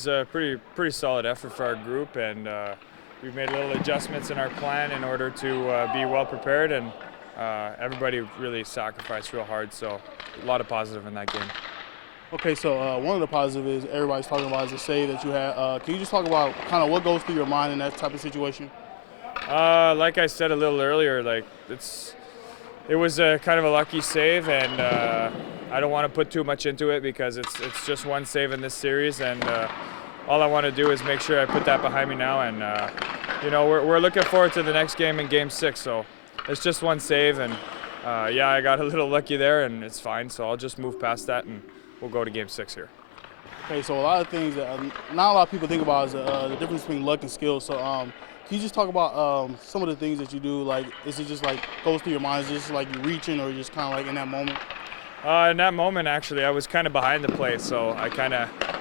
It's a pretty solid effort for our group, and we've made little adjustments in our plan in order to be well prepared, and everybody really sacrificed real hard, so a lot of positive in that game. Okay, so one of the positives is everybody's talking about is the save that you had. Can you just talk about kind of what goes through your mind in that type of situation? Like I said a little earlier, it was a kind of a lucky save, and I don't want to put too much into it because it's just one save in this series, and all I want to do is make sure I put that behind me now, and we're looking forward to the next game in Game 6. So it's just one save, and yeah, I got a little lucky there, and it's fine. So I'll just move past that, and we'll go to Game 6 here. Okay, so a lot of things that not a lot of people think about is the difference between luck and skill. So can you just talk about some of the things that you do? Like, is it just like goes through your mind? Is it just like you reaching, or just kind of like in that moment? In that moment, actually, I was kind of behind the play, so I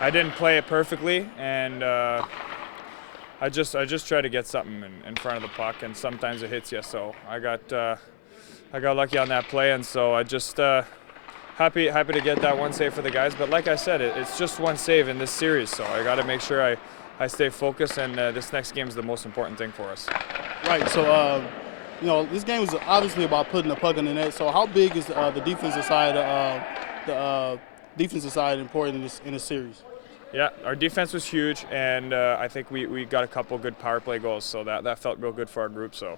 didn't play it perfectly, and I just try to get something in front of the puck, and sometimes it hits you. So I got lucky on that play, and so I just happy to get that one save for the guys. But like I said, it's just one save in this series, so I got to make sure I stay focused, and this next game is the most important thing for us. Right. So this game is obviously about putting the puck in the net. So how big is the defensive side important in this series? Yeah, our defense was huge, and I think we got a couple good power play goals, so that felt real good for our group. So,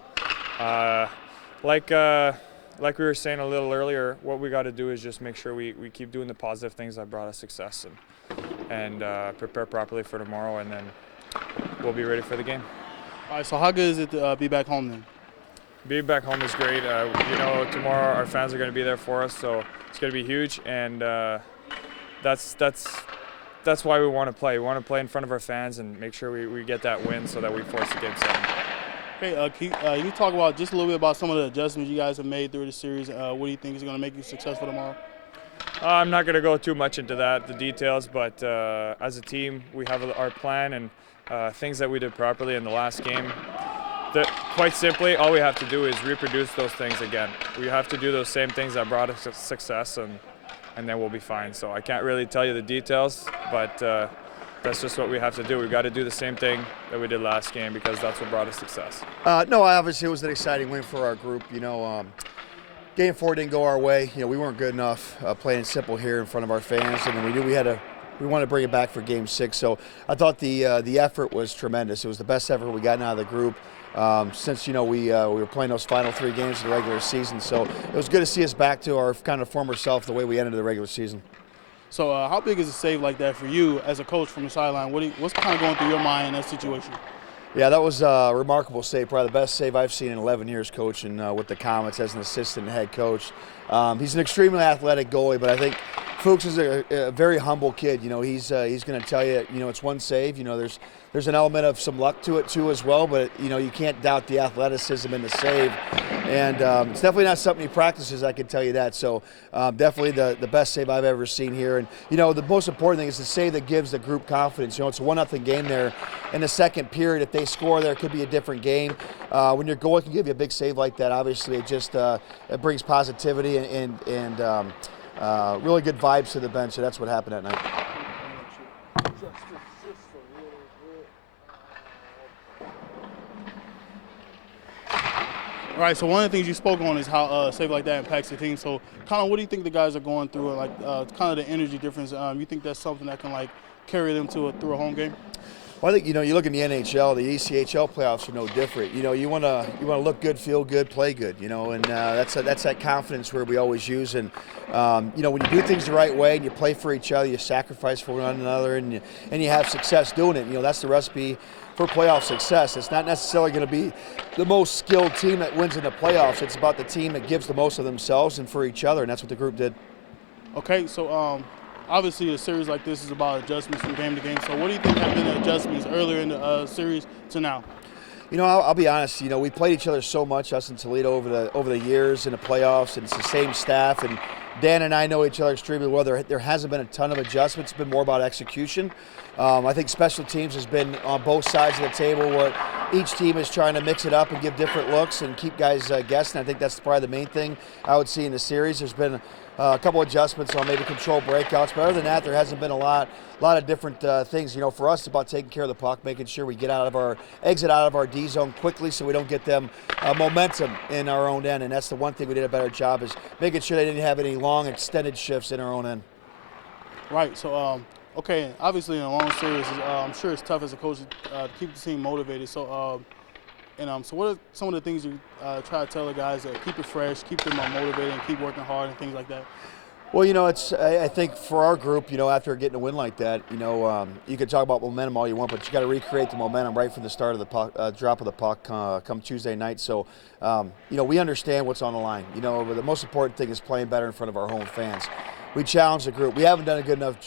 like we were saying a little earlier, what we got to do is just make sure we keep doing the positive things that brought us success, and prepare properly for tomorrow, and then we'll be ready for the game. All right. So how good is it to be back home then? Being back home is great. Tomorrow our fans are going to be there for us, so it's going to be huge, and that's why we want to play. We want to play in front of our fans and make sure we get that win so that we force the Game 7. Okay, can you talk about just a little bit about some of the adjustments you guys have made through the series? What do you think is going to make you successful tomorrow? I'm not going to go too much into the details, but as a team, we have our plan and things that we did properly in the last game. Quite simply, all we have to do is reproduce those things again. We have to do those same things that brought us success, and then we'll be fine. So I can't really tell you the details, but that's just what we have to do. We've got to do the same thing that we did last game because that's what brought us success. No, obviously it was an exciting win for our group. Game 4 didn't go our way. We weren't good enough playing simple here in front of our fans, and we knew we wanted to bring it back for Game 6. So I thought the effort was tremendous. It was the best effort we gotten out of the group since we were playing those final 3 games of the regular season. So it was good to see us back to our kind of former self the way we ended the regular season. So how big is a save like that for you as a coach from the sideline? What's kind of going through your mind in that situation? Yeah, that was a remarkable save, probably the best save I've seen in 11 years coaching with the Komets as an assistant head coach. He's an extremely athletic goalie, but I think Fuchs is a very humble kid. He's going to tell you, it's one save. There's an element of some luck to it too as well, but you can't doubt the athleticism in the save, and it's definitely not something he practices. I can tell you that. So definitely the best save I've ever seen here, and the most important thing is the save that gives the group confidence. It's a 1-0 game there in the second period. If they score, there could be a different game. When your goalie can give you a big save like that, obviously it just it brings positivity and really good vibes to the bench. So that's what happened that night. All right, so one of the things you spoke on is how a save like that impacts the team. So kind of what do you think the guys are going through, like kind of the energy difference? You think that's something that can carry them through a home game? Well, I think you look in the NHL, the ECHL playoffs are no different. You want to look good, feel good, play good. And that's that confidence where we always use. And when you do things the right way and you play for each other, you sacrifice for one another, and you have success doing it. That's the recipe for playoff success. It's not necessarily going to be the most skilled team that wins in the playoffs. It's about the team that gives the most of themselves and for each other, and that's what the group did. Okay, so obviously a series like this is about adjustments from game to game. So what do you think have been the adjustments earlier in the series to now? I'll be honest. We played each other so much, us and Toledo, over the years in the playoffs, and it's the same staff. And Dan and I know each other extremely well. There hasn't been a ton of adjustments. It's been more about execution. I think special teams has been on both sides of the table. each team is trying to mix it up and give different looks and keep guys guessing. I think that's probably the main thing I would see in the series. There's been a couple adjustments on maybe control breakouts, but other than that, there hasn't been a lot of different things. You know, for us, it's about taking care of the puck, making sure we exit out of our D zone quickly, so we don't get them momentum in our own end. And that's the one thing we did a better job, is making sure they didn't have any long extended shifts in our own end. Right. So, okay, obviously in a long series, I'm sure it's tough as a coach to keep the team motivated. So, so what are some of the things you try to tell the guys that keep it fresh, keep them motivated, and keep working hard and things like that? Well, you know, I think for our group, you know, after getting a win like that, you know, you can talk about momentum all you want, but you got to recreate the momentum right from the start of the puck, drop of the puck come Tuesday night. So, you know, we understand what's on the line. You know, but the most important thing is playing better in front of our home fans. We challenge the group. We haven't done a good enough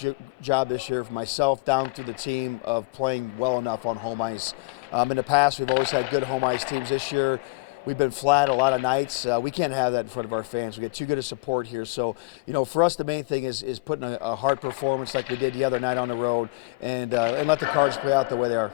job this year, for myself down through the team, of playing well enough on home ice. In the past, we've always had good home ice teams. This year, we've been flat a lot of nights. We can't have that in front of our fans. We get too good a support here. So, you know, for us, the main thing is putting a hard performance like we did the other night on the road, and let the Cards play out the way they are.